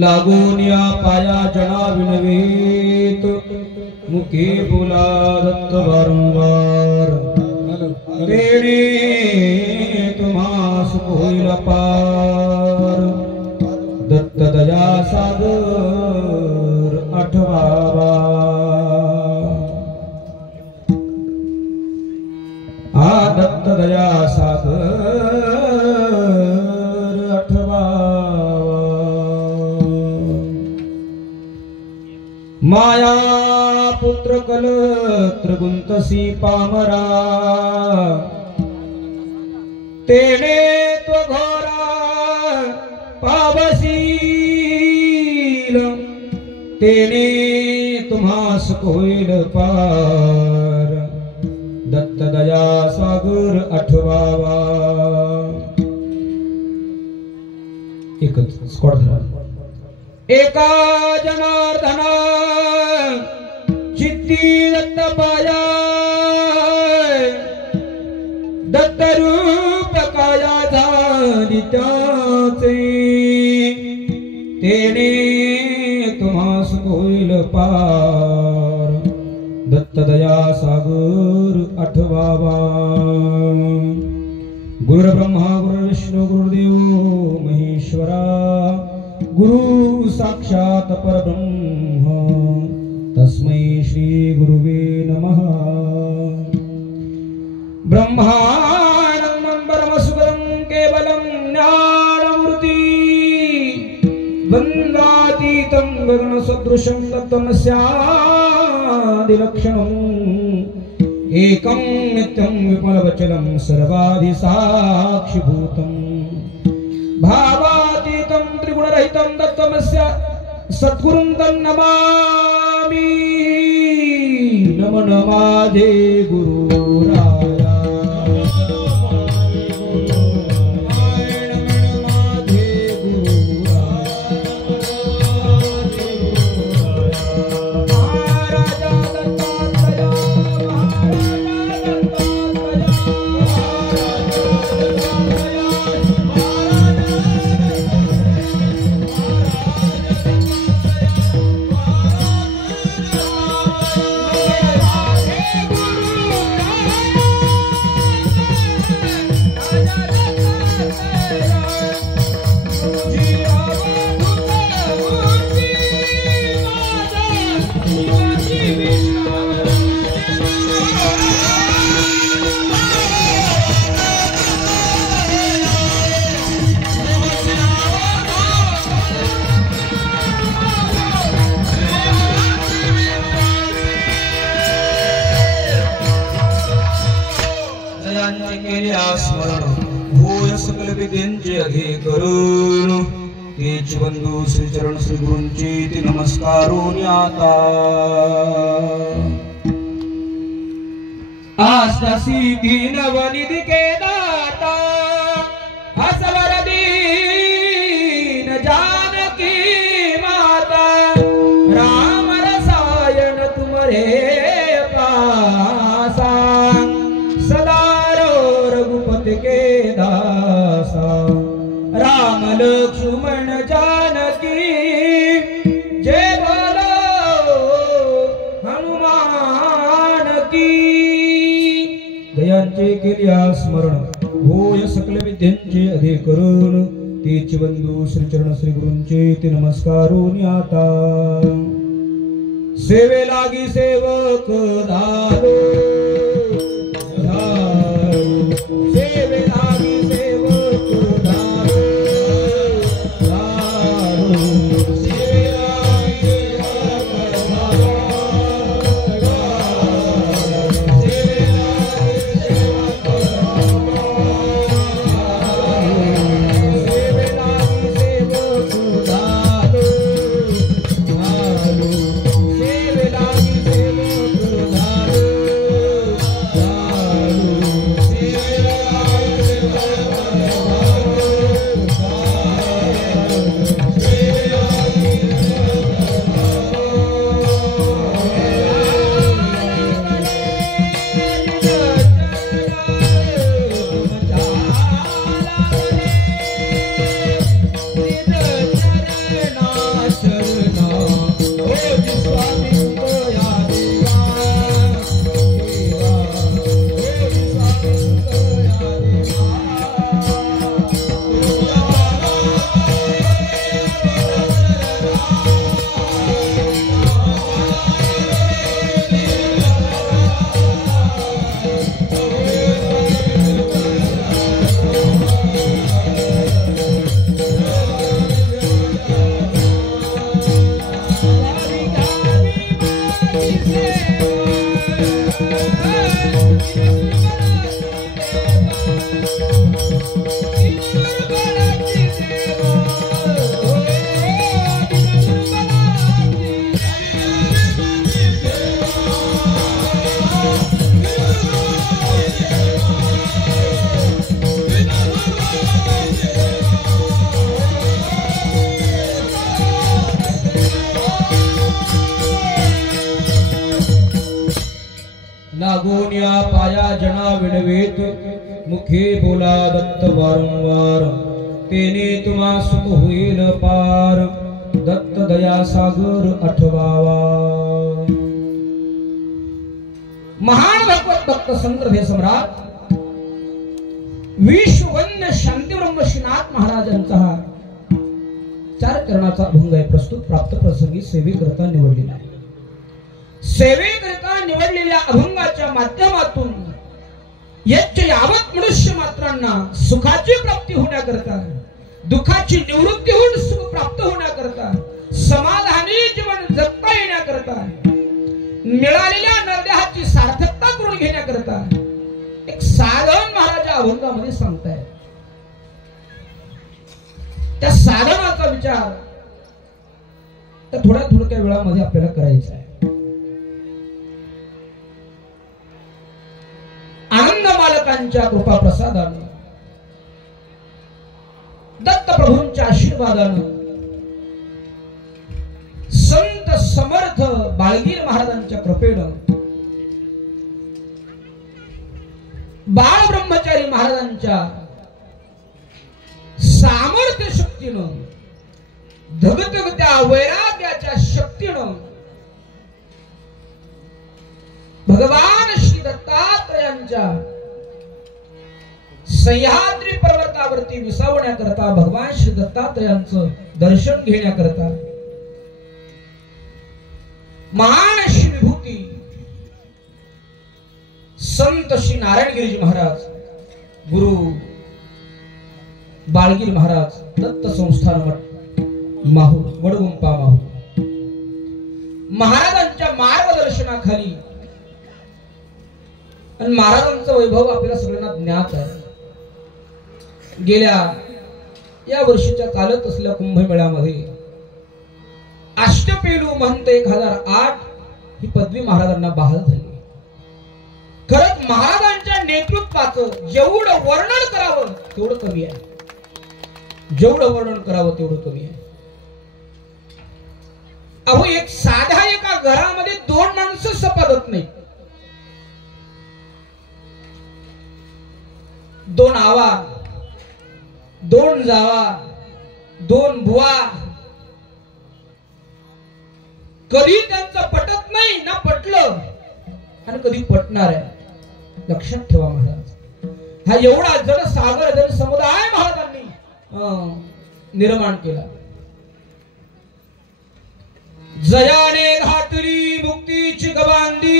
लागून या पाया जना विनवेत मुखे बोला दत्त वारंवार तेने तुम्हास होईल पार दत्त दया सागर आठवावा दत्त दया सागर आठवावा माया पुत्र कल त्रिगुंतसी पामरा तेने त्वघोरा पावसील तेने तुम्हास होईल पार दत्त दया सागर आठवावा एकच स्कॉट धरा एका जनार्दना चित्ती दत्त पाया दत्त रूप काया झाली त्याचे तेने तुम्हास होईल पार दत्त दया सागर आठवावा गुरु ब्रह्मा गुरु विष्णु गुरुदेव महेश्वरा गुरु साक्षात परब्रह्म तस्मै श्री गुरुवे नमः ब्रह्मानंदं परमसुखदं केवलं ज्ञानमूर्ति वन्दातीतं गगनसदृशं तत्त्वमस्यादिलक्षणम् एकं नित्यं विमलवचनं सर्वाधिसाक्षिभूतं भावातीतं त्रिगुणरहितं तत्त्वमस्य सद्गुरुं तं नमामि नमो नमाजे गुरुराया करून तेच बंधू श्री चरण श्री गुरूंचे ते नमस्कारून आता आस्तासी दीन वनिधि के दाता हसवर दीन जानकी माता राम रसायन तुम्हारे पासा सदा रघुपति के दासा राम लक्ष्मण जानकी जय बोलो हनुमान की दयांचे केल्या स्मरण होय सकल विद्यांचे अधिकरण तेच बंधू श्री चरण श्री गुरूंचे ते नमस्कारून आता सेवे लागी सेवक धारो सेवे लागी सेवक नागोनिया पाया जना विणवेत मुखे बोला दत्त वारंवार तेने तुम्हा सुख होईल पार दत्त दया सागर आठवावा। महान भगवत भक्त संग्रह सम्राट विश्ववंद्य शांतिब्रह्म श्रीनाथ महाराजांचा हा 4 चरणाचा अभंग आहे प्रस्तुत प्राप्त प्रसंगी सेवेकरता निवडलेला आहे। सेवेकरता निवडलेल्या अभंगाच्या माध्यमातून यावत मनुष्य मात्रांना सुखाची प्राप्ती होण्याकरता दुःखाची निवृत्ती होऊन सुख प्राप्त होण्याकरता समाधानी जीवन जगता येण्याकरता मिळालेल्या नरदेहाची सार्थकता करून घेण्याकरता एक साधन महाराज अभंगामध्ये सांगतायत। त्या साधनाचा विचार तर थोड्या वेळामध्ये आपल्याला करायचा आहे। आनंद मालकांच्या कृपा प्रसादाने दत्त प्रभूंच्या आशीर्वादाने संत समर्थ बाळगीर महाराजांच्या कृपेनं बाळ ब्रह्मचारी महाराजांच्या सामर्थ्य शक्तीनं धगधगत्या वैराग्याच्या शक्तीनं भगवान श्री दत्तात्रयांच्या सह्याद्री पर्वतावरती विसावण्याकरता भगवान श्री दत्तात्रयांचं दर्शन घेण्याकरता महान अशी विभूती संत श्री नारायणगिरीजी महाराज गुरु बाळगीर महाराज दत्त संस्थान माहू वडगुंपा माहू महाराजांच्या मार्गदर्शनाखाली आणि महाराजांचं वैभव आपल्याला सगळ्यांना ज्ञात आहे। गेल्या या वर्षीच्या चालत असलेल्या कुंभमेळ्यामध्ये अष्टपेलू महंत 1008 ही पदवी महाराजांना बहाल झाली। खरंच महाराजांच्या नेतृत्वाचं जेवढं वर्णन करावं तेवढं कमी आहे, जेवढं वर्णन करावं तेवढं कमी आहे। अहो एक साध्या एका घरामध्ये 2 माणसं सपादत नाही, 2 आवा 2 जावा 2 बुवा कधी त्यांचं पटत नाही ना पटलं आणि कधी पटणार आहे। लक्षात ठेवा महाराज हा एवढा जनसागर जनसमुदाय महाराजांनी निर्माण केला। जयाने घातली मुक्तीची गवांदी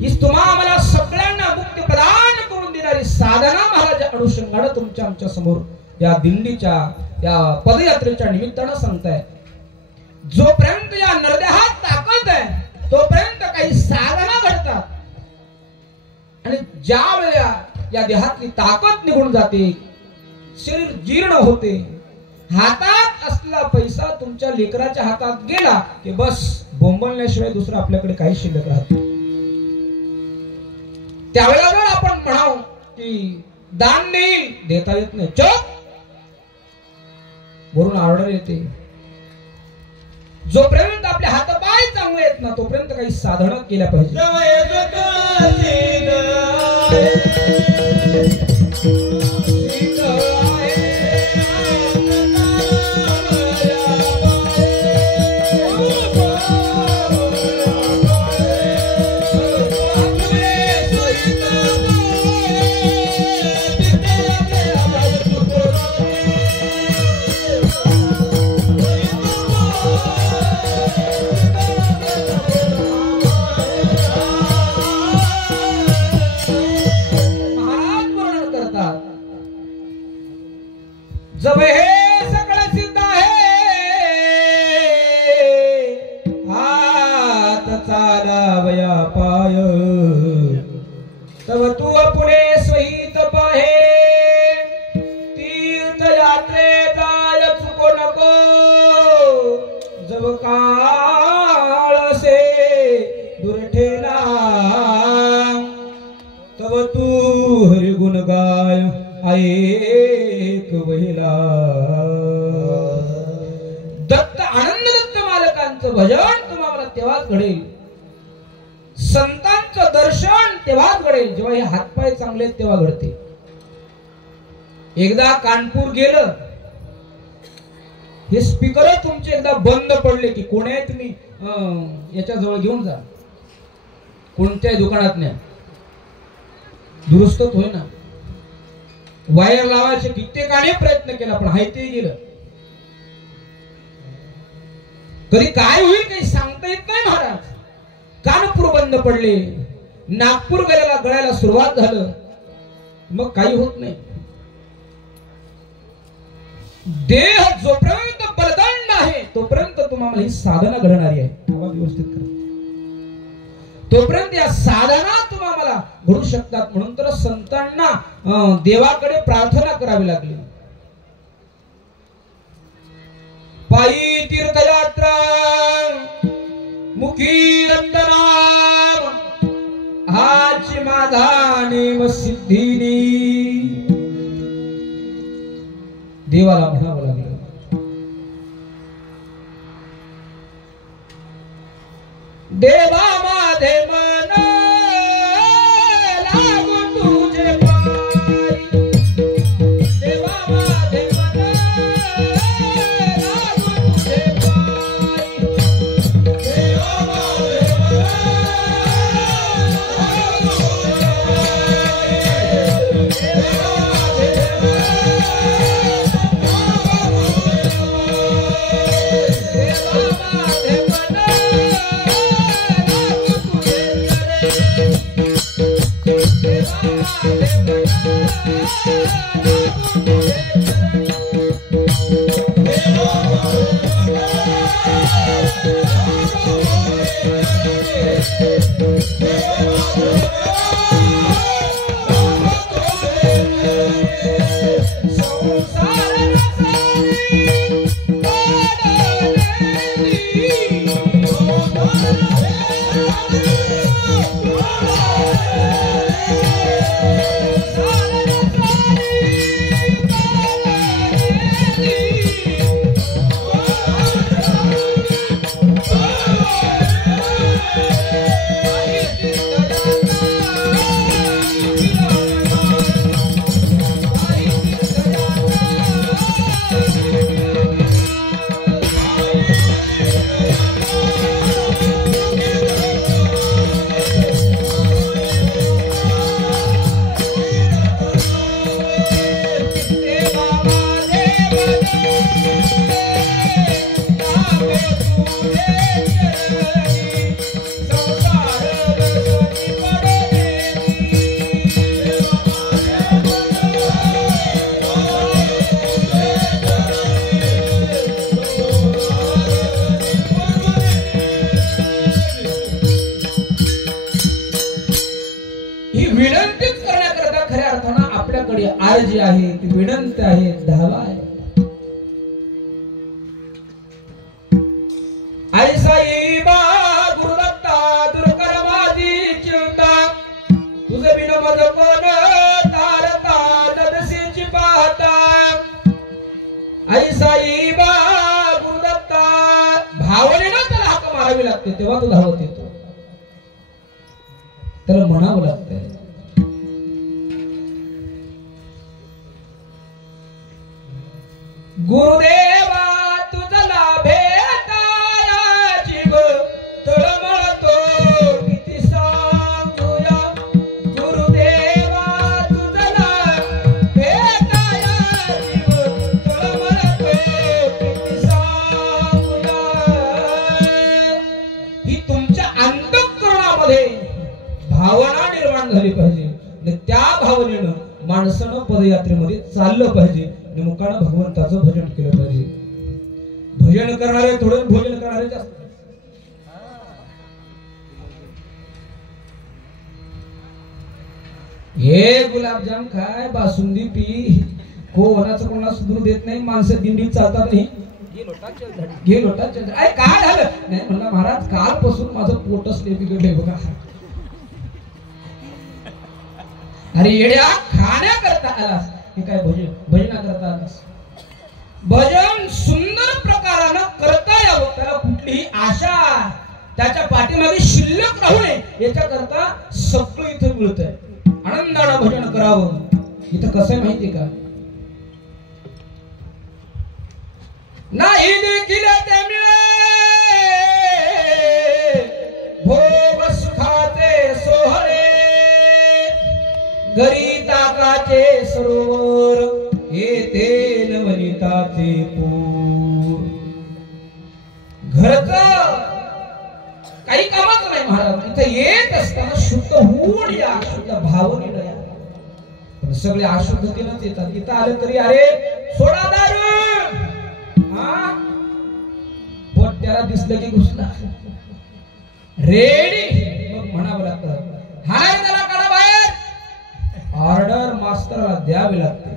ही तुम्हा मला सगळ्यांना मुक्ती प्रदान करून देणारी साधना महाराज अनुषंगाने तुमच्या आमच्या समोर या दिंडीच्या या पदयात्रेच्या निमित्तानं सांगताय। जोपर्यंत या नरदेहात ताकद आहे तोपर्यंत काही साधना घडतात आणि ज्या वेळेला या देहातली ताकद निघून जाते शरीर जीर्ण होते हातात असलेला पैसा तुमच्या लेकराच्या हातात गेला की बस बोंबलण्याशिवाय दुसरं आपल्याकडे काही शिल्लक राहत नाही। त्यावेळेला जर आपण म्हणाव की दान देईल देता येत नाही चोप वरून ऑर्डर येते। जोपर्यंत आपले हात पाय चांगले आहेत ना तोपर्यंत काही साधना केल्या पाहिजे। जब हे सगळं सिद्ध आहे हात चालावया पाय तव तू पुढे सहित पाहे तीर्थयात्रे जाय चुको नको जब काळ से दूर ठेला तव तू हरि गुण गाय ऐक वहिला। दत्त आनंद दत्त मालकांचं भजन तुम्हाला तेव्हाच घडेल संतांचं दर्शन तेव्हाच घडेल जेव्हा हे हातपाय चांगले तेव्हा घडते. एकदा कानपूर गेलं, हे स्पीकर तुमचे एकदा बंद पडले की कोण आहे तुम्ही याच्या जवळ घेऊन जा, कोणत्याही दुकानात न्या, दुरुस्त होय ना. वायर लावायचे कित्येकाने प्रयत्न केला पण हाय ते गेलं. कधी काय होईल काही सांगता येत नाही महाराज. कानपूर बंद पडले, नागपूर गळायला सुरुवात झालं, मग काही होत नाही. देह जोपर्यंत बलदंड आहे तोपर्यंत तुम्हाला ही साधना घडणारी आहे. व्यवस्थित करा, तोपर्यंत या साधना तुम्हाला घडू शकतात. म्हणून तर संतांना देवाकडे प्रार्थना करावी लागली. पायी तीर्थयात्रा मुखी रत्नाम हाच माझा नेम सिद्धीनी, देवाला म्हणावं लागलं. देवा माझे मन लागू तुझे पायी, देवा माझे मन लागू तुझे पायी, देवा माझे मन लागू तुझे पायी, देवा माझे जी आहे ती विनंती आहे, धावा आहे. आई साईबा गुरुदत्ता दुर्कर माझी चिंता, तुझे बिन मज कोण तारता नरसीची पाहता. आई साईबा गुरुदत्ता भावनेनं त्याला हाक मारावी लागते तेव्हा तो धावत येतो, त्याला म्हणावं लागतंय. गुरुदेवा तुझला भेटाया जीव तळमळतो किती सांगूया. गुरुदेवा तुझला भेटाया जीव तळमळतो किती सांगूया. ही तुमच्या अंतःकरणामध्ये भावना निर्माण झाली पाहिजे. त्या भावनेनं माणसानं पदयात्रेमध्ये चाललं पाहिजे. मुखानं भगवंताचं भजन केलं पाहिजे. भजन करणारे थोडे, भोजन करणारे जास्त. हे गुलाबजाम खाय, बासुंदी पी, कोणाचं कोणाला सुधरू देत नाही. माणसं दिंडीत चालतात नाही, घे लोटा चंद्र. अरे काय झालं नाही म्हणला महाराज, कालपासून माझं पोटच बिघडलंय बघा. अरे येड्या, खाण्याकरता आलास हे काय भजना करता आलास? भजन सुंदर प्रकारानं करता यावं, त्याला कुठलीही आशा त्याच्या पाठीमागे शिल्लक राहू नये याच्याकरता सगळं इथं मिळतंय. आनंदानं भजन करावं. इथं कसं आहे माहिती का, नाही देखील ते मिळे भोग सुखाचे सोहळे, घरी ताकाचे सरोवर येथे नवनीताचे पूर. घरचं काही कामाचं नाही महाराज, इथं येत असताना शुद्ध होऊन या, शुद्ध भावनेनं या. पण सगळे अशुद्धतेनंच येतात. इथं आलं तरी अरे सोडा दारू, पोट त्याला दिसलं की घुसला रेडी, मग म्हणावं लागतं हाय त्याला काढा बाहेर, ऑर्डर मास्तरला द्यावी लागते.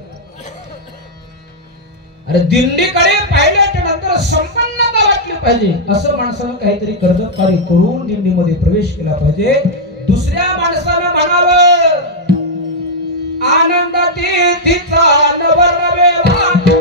अरे दिंडीकडे पाहिल्याच्या नंतर संपन्नता वाटली पाहिजे, असं माणसानं काहीतरी कर्तव्य करून दिंडीमध्ये प्रवेश केला पाहिजे. दुसऱ्या माणसानं म्हणावं आनंदाती तिचा नवरनवे वाट,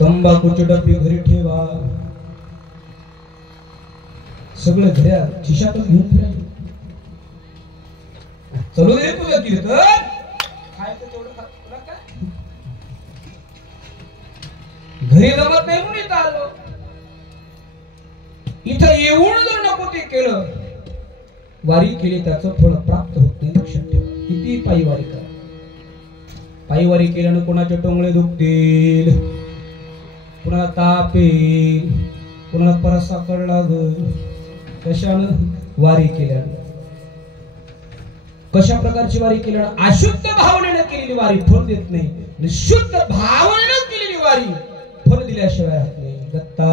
तंबाखूची डब्बी घरी ठेवा, सगळे घड्या खिशातून घेऊन फिरायचे. चलो दे तुझं कीर्तन, खायचं तेवढं तुला काय, घरी जमत नाही म्हणून इथं आलो. इथं येऊन जर नको ते केलं, वारी केली त्याचं फळ प्राप्त होत नाही. लक्षात ठेवा. किती पायी वारी करा, पायी वारी केल्यानं कोणाचे टोंगळे दुखतील, कोणाला ताप येईल, कोणाला परसा कळ लागल. कशानं? वारी केल्यानं. कशा प्रकारची वारी केल्यानं? अशुद्ध भावनेनं केलेली वारी फळ देत नाही, शुद्ध भावनेनं केलेली वारी फळ दिल्याशिवाय राहत नाही. दत्ता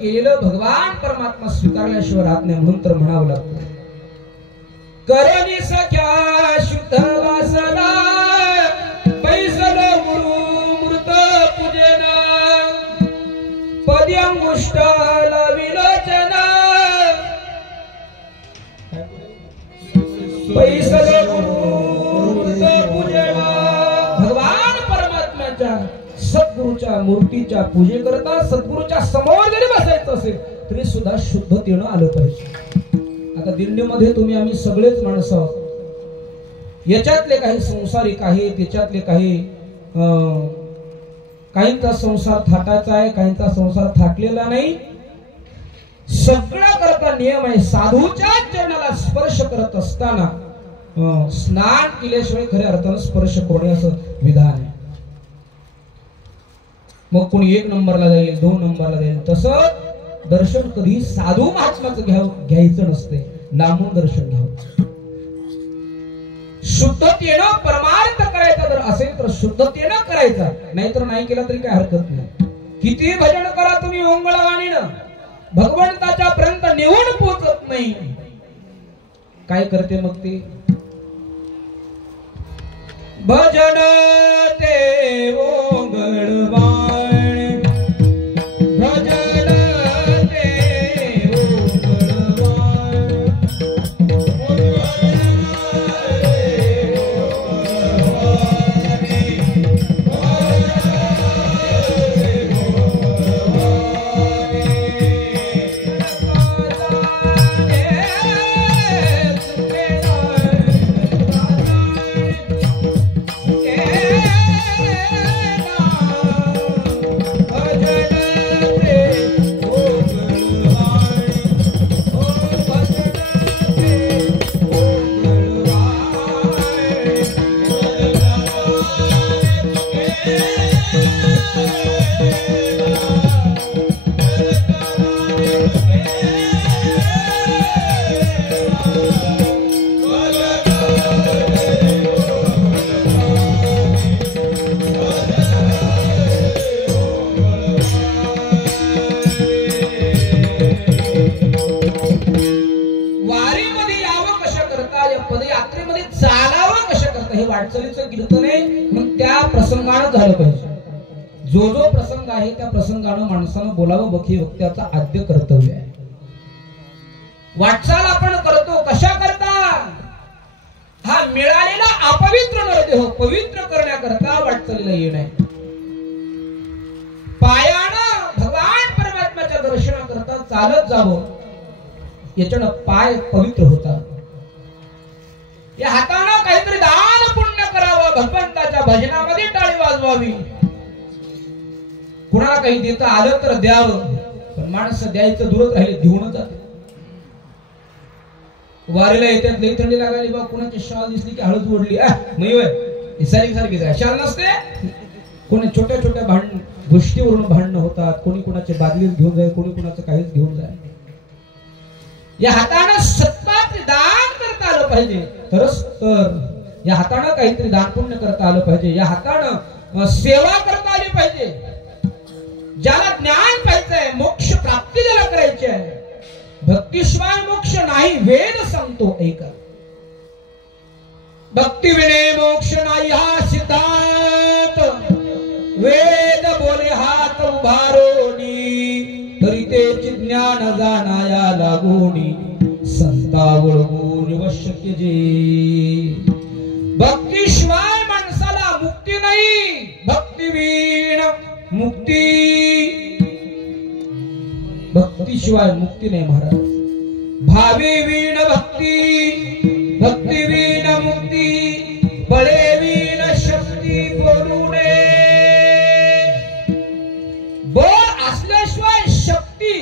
केलेलं भगवान परमात्मा स्वीकारल्याशिवाय राहत नाही. म्हणून तर म्हणावं लागतं करणी सख्या शुद्ध वासना पैसल गुरु मृत पूजेना अंगुष्ठाला विलोचन पैसल पूजना भगवान परमात्म्याच्या सद्गुरूच्या मूर्तीच्या पूजे करता सद्गुरूच्या समोर जरी बसायचं असेल तरी सुद्धा शुद्धतेनं आलं पाहिजे। आता दिंडीमध्ये तुम्ही आम्ही सगळेच माणसं आहोत, याच्यातले काही संसारिक आहेत, त्याच्यातले काहींचा संसार थाटायचा आहे, काहींचा संसार थाटलेला नाही। सगळा करता नियम आहे, साधूच्या चरणाला स्पर्श करत असताना स्नान केल्याशिवाय खऱ्या अर्थानं स्पर्श करणे असं विधान आहे। मग कोणी 1 नंबरला जाईल, 2 नंबरला जाईल, तसं दर्शन कधी साधू महात्म्याचं घ्यायचं नसते, लांबून दर्शन घ्यावं। शुद्धतेनं परमार्थ करायचा जर असेल तर शुद्धतेनं करायचा, नाहीतर नाही केला तरी काय हरकत नाही। किती भजन करा तुम्ही ओंगळवाणीनं, भगवंताच्या पर्यंत नेऊन पोहोचत नाही। काय करते मग ते भजन ते ओंगळवाणी, भजन ते ओंगळवाणी, वाटचालीचं कीर्तन आहे। मग त्या प्रसंगानं झालं पाहिजे, जो जो प्रसंग आहे त्या प्रसंगानं माणसानं बोलावं, बखी वक्त्याचा आद्य कर्तव्य आहे। वाटचाल आपण करतो कशा करता, हा मिळालेला अपवित्र नरदेह पवित्र करण्याकरता वाटचालीला येणे, पायानं भगवान परमात्म्याच्या दर्शनाकरता चालत जावं, याच्यानं पाय पवित्र होतात। या हातानं काहीतरी दान पुण्य करावं, भगवंताच्या भजनामध्ये टाळी वाजवावी, कुणाला काही देता आलं तर द्यावं, पण माणसं द्यायचं दूरच राहिले, घेऊनच जाते। वारीला येतात, लई थंडी लागायली बा, कुणाची शाल दिसली की हळद ओढली, सारखीच आहे, शाल नसते। कोणी छोट्या छोट्या गोष्टीवरून भांडणं होतात, कोणी कुणाचे बादलीच घेऊन जाय, कोणी कुणाचं काहीच घेऊन जाय। या हातानं सत्पात्र दान करता आलं पाहिजे, तरच तर या हातानं काहीतरी दान पुण्य करता आलं पाहिजे, या हातानं सेवा करता आली पाहिजे। ज्याला ज्ञान पाहिजे, मोक्ष प्राप्ती ज्याला करायची आहे, भक्तिशिवाय मोक्ष नाही वेद सांगतो ऐका। भक्ती विने मोक्ष नाही हा सिद्धांत, वेद बोले हात उभारोनी, तरी तेच ज्ञान जाणाया लागोनी, संतावळ गुण वशक्य जे। भक्तिशिवाय माणसाला मुक्ती नाही, भक्तिवीण मुक्ती, भक्तिशिवाय मुक्ती नाही महाराज। भावी वीण भक्ती, भक्तिवीण मुक्ती, बळे वीण शक्ती बोलू नये। बळ असल्याशिवाय शक्ती,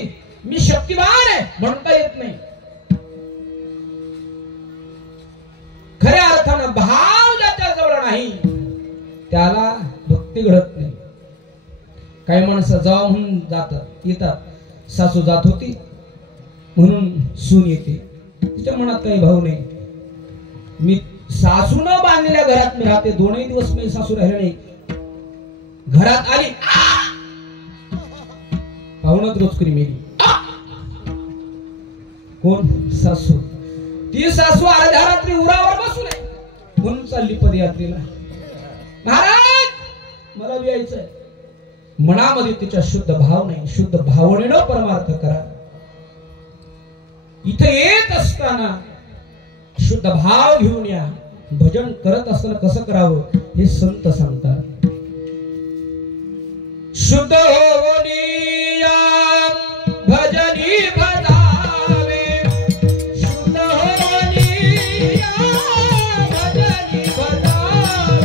मी शक्तिवान आहे म्हणता येत नाही। खऱ्या अर्थानं भाव ज्याच्या जवळ नाही त्याला भक्ती घडत नाही। काही माणसं जावा म्हणून जातात येतात, सासू जात होती म्हणून सून येते, तिच्या मनात काही भाव नाही। मी सासूनं बांधलेल्या घरात मी राहते, 2 दिवस मी सासू राहिले नाही, घरात आली पाहुणच रोज करी मेली। कोण? सासू। ती सासू अर्ध्या रात्री उरावर बसून आहे म्हणून चालली पदयात्रेला, महाराज मला यायचंय। मनामध्ये तिच्या शुद्ध भाव नाही, शुद्ध भावनेनं परमार्थ करा. इथे येत असताना शुद्ध भाव घेऊन या. भजन करत असताना कसं करावं हे संत सांगतात. शुद्ध होऊनी या भजनी भजावे, शुद्ध होऊनी या भजनी भजावे,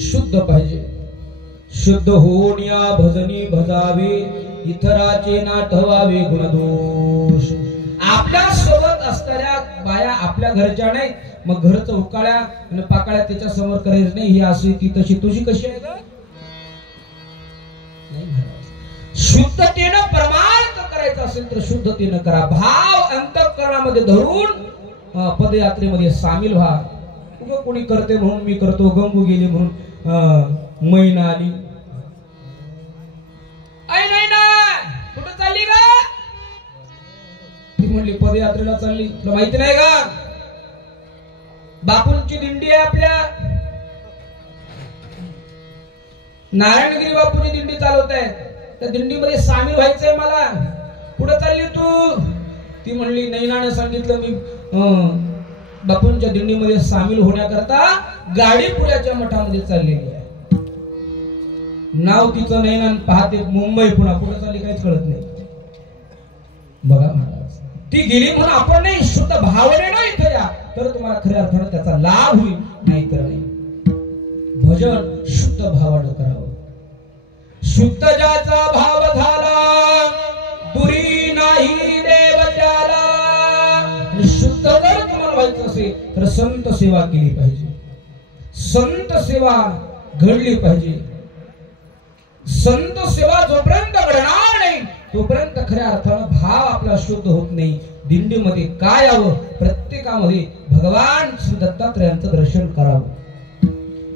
शुद्ध पाहिजे. शुद्ध होऊन या भजनी भजावे, इतराचे ना ठेवावे गुणदोष. आपल्या सोबत असणाऱ्या बाया आपल्या घरच्या नाही, मग घरचं उकाळ्या आणि पाकाळ्या त्याच्या समोर करायचं नाही. ही अशी ती तशी, तुझी कशी आहे का? शुद्धतेनं परमार्थ करायचा असेल तर शुद्धतेनं करा. भाव अंतःकरणामध्ये धरून पदयात्रेमध्ये सामील व्हा. कोणी करते म्हणून मी करतो, गंगू गेली म्हणून मैना आली. नाही ना, कुठं चालली का? ती म्हणली पदयात्रेला चालली. तुला माहिती नाही का बापूंची दिंडी आहे आपल्या, नारायणगिरी बापूंची दिंडी चालवत आहे, त्या दिंडीमध्ये सामील व्हायचंय मला. कुठं चालली तू? ती म्हणली नैनाने सांगितलं मी बापूंच्या दिंडीमध्ये सामील होण्याकरता गाडीपुऱ्याच्या मठामध्ये चाललेली आहे. नाव तिचं नैना, पाहते मुंबई पुन्हा कुठं चालली काहीच कळत नाही. बघा महाराज, ती गेली म्हणून आपण नाही, शुद्ध भावनेनं इथे या तर तुम्हाला खऱ्या अर्थानं त्याचा लाभ होईल, नाहीतर नाही. भजन शुद्ध भावानं करावं. शुद्ध ज्याचा भाव झाला दुरी नाही देव त्याला. शुद्ध जर तुम्हाला व्हायचं असेल तर संत सेवा केली पाहिजे, संत सेवा घडली पाहिजे. संत सेवा जोपर्यंत घडणार नाही तोपर्यंत खऱ्या अर्थानं भाव आपला शुद्ध होत नाही. दिंडीमध्ये काय यावं, प्रत्येकामध्ये भगवान श्री दत्तात्रयांचं दर्शन करावं.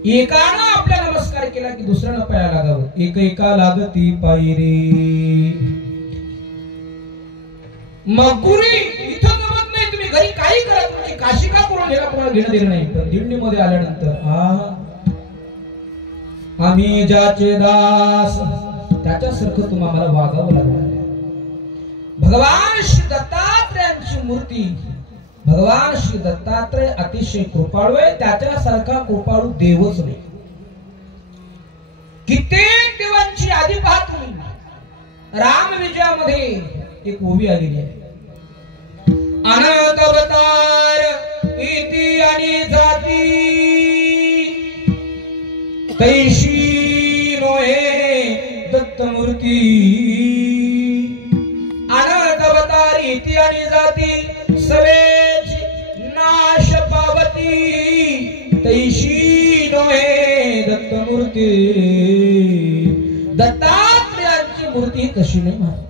एकानं आपला नमस्कार केला की दुसऱ्यानं पाया लागावं. एक एका लागती पायी रे मगुरी. इथं जमत नाही, तुम्ही घरी काही करा, तुमची काशिका करून घ्या, कोणाला घेणं देणं नाही. पण दिंडीमध्ये आल्यानंतर आम्ही ज्याचे दास त्याच्यासारखं तुम्हाला वागावं लागणार. भगवान श्री दत्तात्रयांची मूर्ती, भगवान श्री दत्तात्रय अतिशय कृपाळू आहे, त्याच्यासारखा कृपाळू देवच नाही. कित्येक देवांची आधी पहा तुम्ही. राम विजयामध्ये एक ओवी आलेली आहे. अनंत अवतार इति आणि जाती कैशी नोहे दत्तमूर्ती. अनंत अवतार इति आणि जाती सवेच नाश पावती तैशी नोहे दत्तमूर्ती. दत्तात्रयांची मूर्ती कशी नाही महाराज.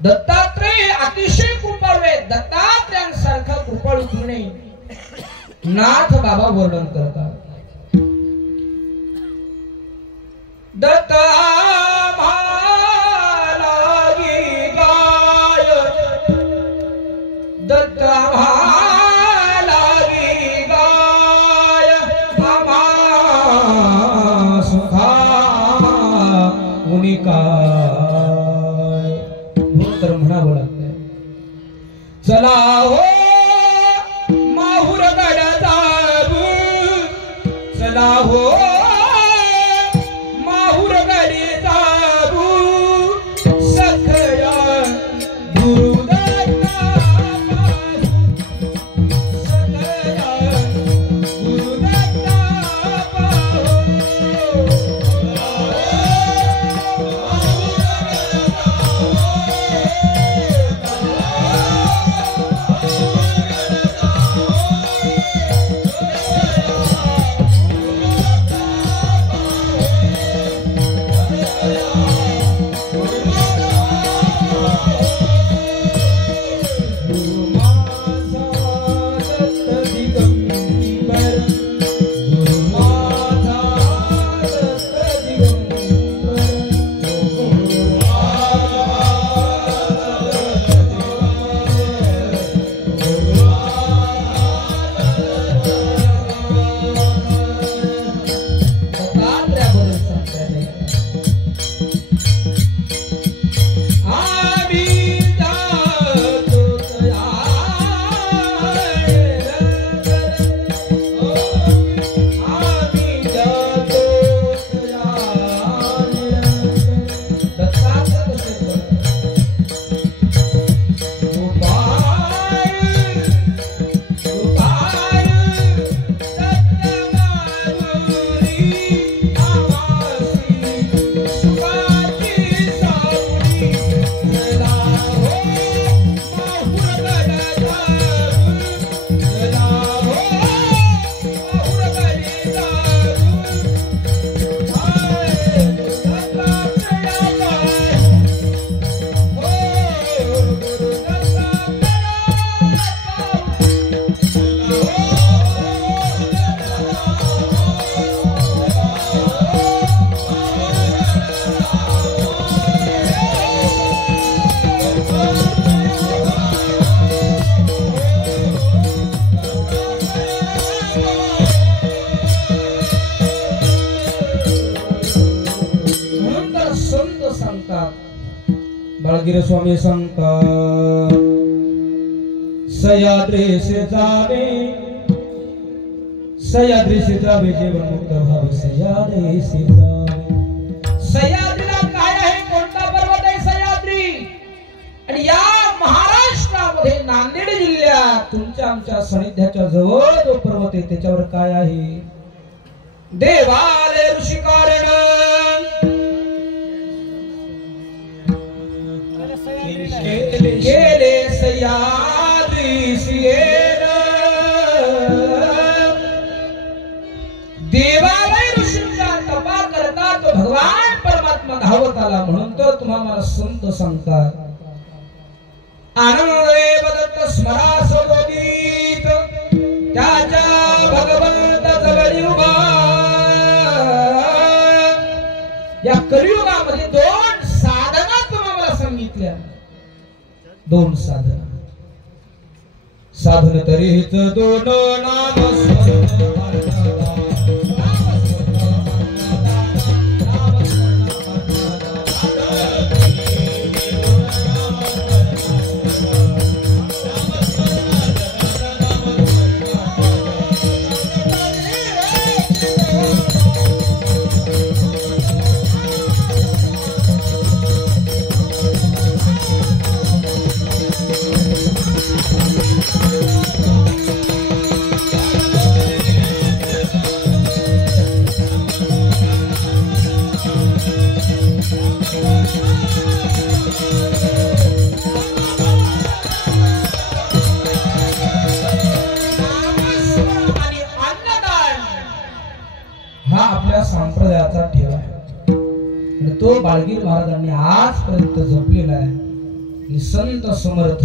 दत्तात्रय अतिशय कृपाळू आहे. दत्तात्रयांसारखा कृपाळू कोणी नाथ बाबा वर्णन करतात. दत्ता भालागी गाय दत्त आम्हाला गाय आम्हा सुखा उनिकाय तर म्हणावं लागतंय चला हो माहुर गडा जाऊ चला हो माहुर गडे जाऊ सखया गुरुदत्ता सखया गुरुदत्ता बाळगिरी स्वामी सांगतात सह्याद्री से जावे जीवन मुक्त व्हावे सह्याद्री से जावे सह्याद्रीला काय आहे कोणता पर्वत आहे सह्याद्री आणि या महाराष्ट्रामध्ये नांदेड जिल्ह्यात तुमच्या आमच्या सानिध्याच्या जवळ जो पर्वत आहे त्याच्यावर काय आहे देवालय ऋषी कारण गेले सह्याद्री सिएर देवालय ऋषींचा तपा करता तो भगवान परमात्मा धावत आला म्हणून तर तुम्हाला संत सांगतात आनंदे बदत स्मरा सदोदित त्याच्या भगवंत जवळी उभा या कलियुगामध्ये दोन साधना तुम्हाला सांगितल्या दोन साधन तरीच दोन नाम संप्रदायाचा ठेवा आहे तो बाळगीर महाराजांनी आजपर्यंत जपलेला आहे. संत समर्थ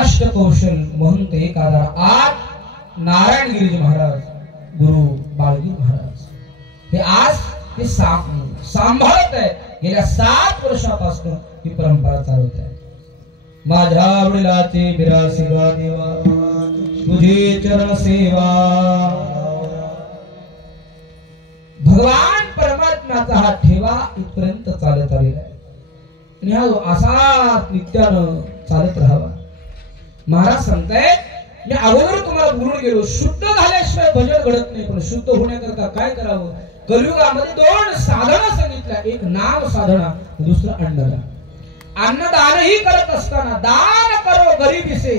अष्टकौशल महंत 1008 नारायण गिरीजी महाराज गुरु बाळगीर महाराज हे आज ते सांभाळत आहे. गेल्या 7 वर्षापासून ही परंपरा चालवत आहे. माझ्या वडिलाची बिरासिगा देवा तुझी चरण सेवा. भगवान परमात्म्याचा हा ठेवा इथपर्यंत चालत आलेला आहे आणि हा असा नित्यानं चालत राहावा. महाराज सांगतायत मी अगोदर तुम्हाला बोलून गेलो शुद्ध झाल्याशिवाय भजन घडत नाही. पण शुद्ध होण्याकरता काय करावं? कलियुगामध्ये दोन साधना सांगितल्या. एक नाम साधना, दुसरं अन्नदान. अन्नदानही करत असताना दान करो गरीबी से,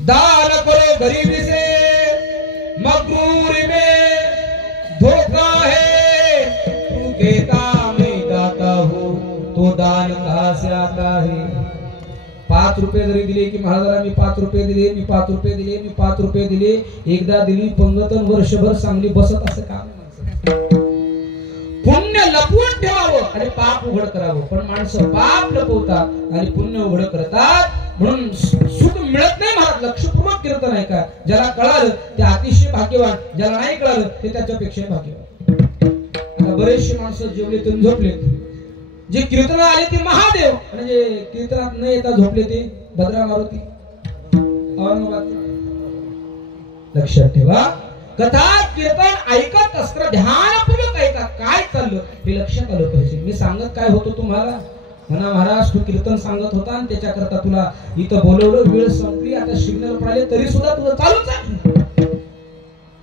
दान करो गरीबी से, मगरूरी में धोखा है, तू देता मैं दाता हूँ तो दान कहाँ से आता है. 5 रुपये जरी दिले की महाराजाला मी 5 रुपये दिले, मी 5 रुपये दिले, मी 5 रुपये दिले, एकदा दिली पंगतन वर्षभर चांगली बसत असं काम नाही. पुण्य लपवून ठेवावं आणि पाप उघड करावं. पण माणसं पाप लपवतात आणि पुण्य उघड करतात म्हणून सुख मिळत नाही. महाराज लक्षपूर्वक कीर्तन आहे का? ज्याला कळालं ते अतिशय भाग्यवान, ज्याला नाही कळालं ते त्याच्यापेक्षा भाग्यवान. आता बरेचसे माणसं जेवले तुम्ही झोपले, जे कीर्तन आले ते महादेव आणि जे कीर्तनात न येता झोपले ते भद्रा मारुती औरंगाबाद. लक्षात ठेवा, कथा कीर्तन ऐकत असताना ध्यानपूर्वक ऐका काय चाललं हे लक्षात आलं पाहिजे. मी सांगत काय होतो तुम्हाला, म्हणा महाराज तू कीर्तन सांगत होता आणि त्याच्याकरता तुला इथं बोलवलं, वेळ संपली, आता सिग्नल पडाले तरी सुद्धा तुझं चालूच आहे.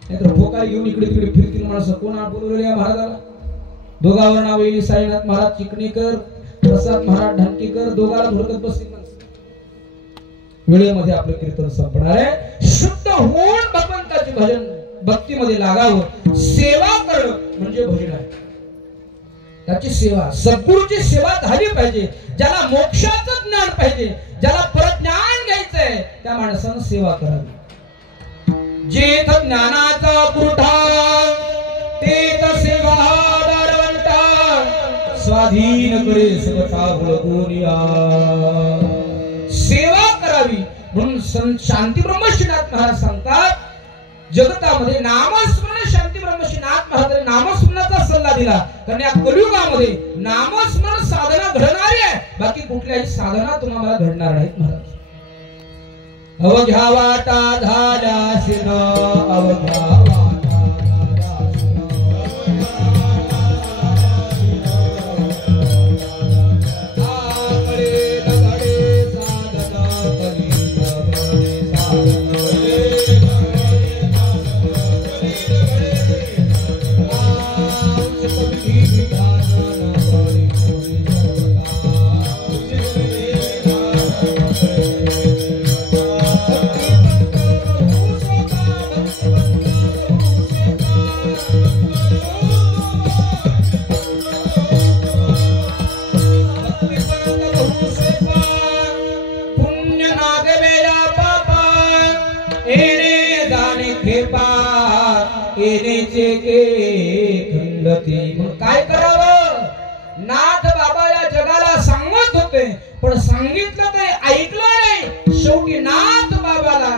नाहीतर भोकाळी घेऊन इकडे तिकडे फिरतील माणसं. कोण बोलवलेलं या महाराजाला? दोघावर नाव येईल, साईनाथ महाराज चिकणेकर, प्रसाद महाराज ढानकेकर, दोघाला धुडकत बसतील माणसं. वेळेमध्ये आपलं कीर्तन संपणार आहे. शुद्ध होऊन भगवंताचे भजन भक्तीमध्ये लागावं. सेवा करणं म्हणजे भजन आहे. त्याची सेवा, सद्गुरूची सेवा झाली पाहिजे. ज्याला मोक्षाचं ज्ञान पाहिजे, ज्याला परज्ञान घ्यायचंय त्या माणसानं सेवा करावी. जेथ ज्ञानाचा पुरठा तेथ सेवा दारवंता, स्वाधीन करे सबटा गुणगुनिया. सेवा करावी म्हणून शांती ब्रह्मश्रीनाथ महाराज सांगतात जगतामध्ये नामस्मरण. शांती ब्रह्मश्रीनाथ महाराजांनी नामस्मरणाचा सल्ला दिला. कारण या कलियुगामध्ये नामस्मरण साधना घडणारी आहे, बाकी कुठल्याही साधना तुम्हाला घडणार नाहीत. महाराज अवघ्या वाटा झाल्यासी न, अवघ्या काय करावं? नाथ बाबा या जगाला सांगत होते, पण सांगितलं ते ऐकलं नाही. शेवटी नाथ बाबाला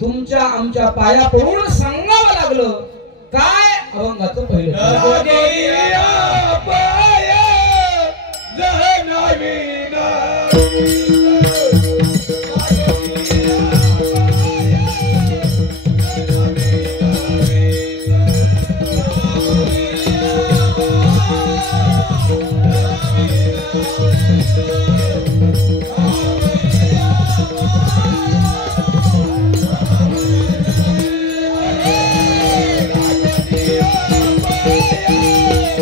तुमच्या आमच्या पाया पडून सांगावं लागलं. काय? अभंगाचं पहिलं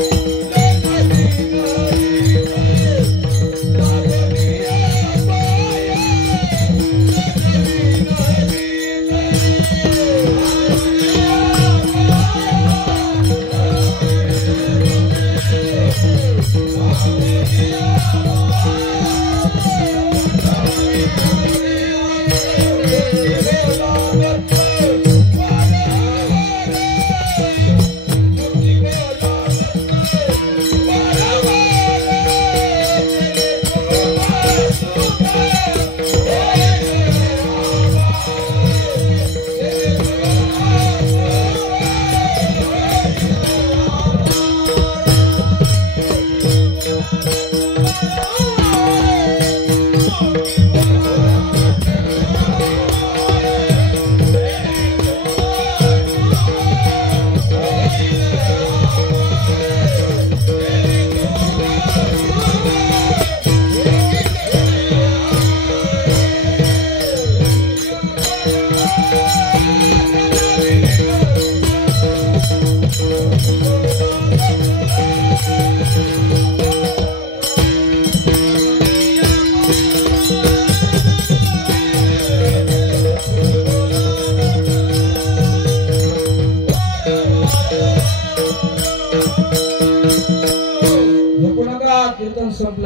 Yeah.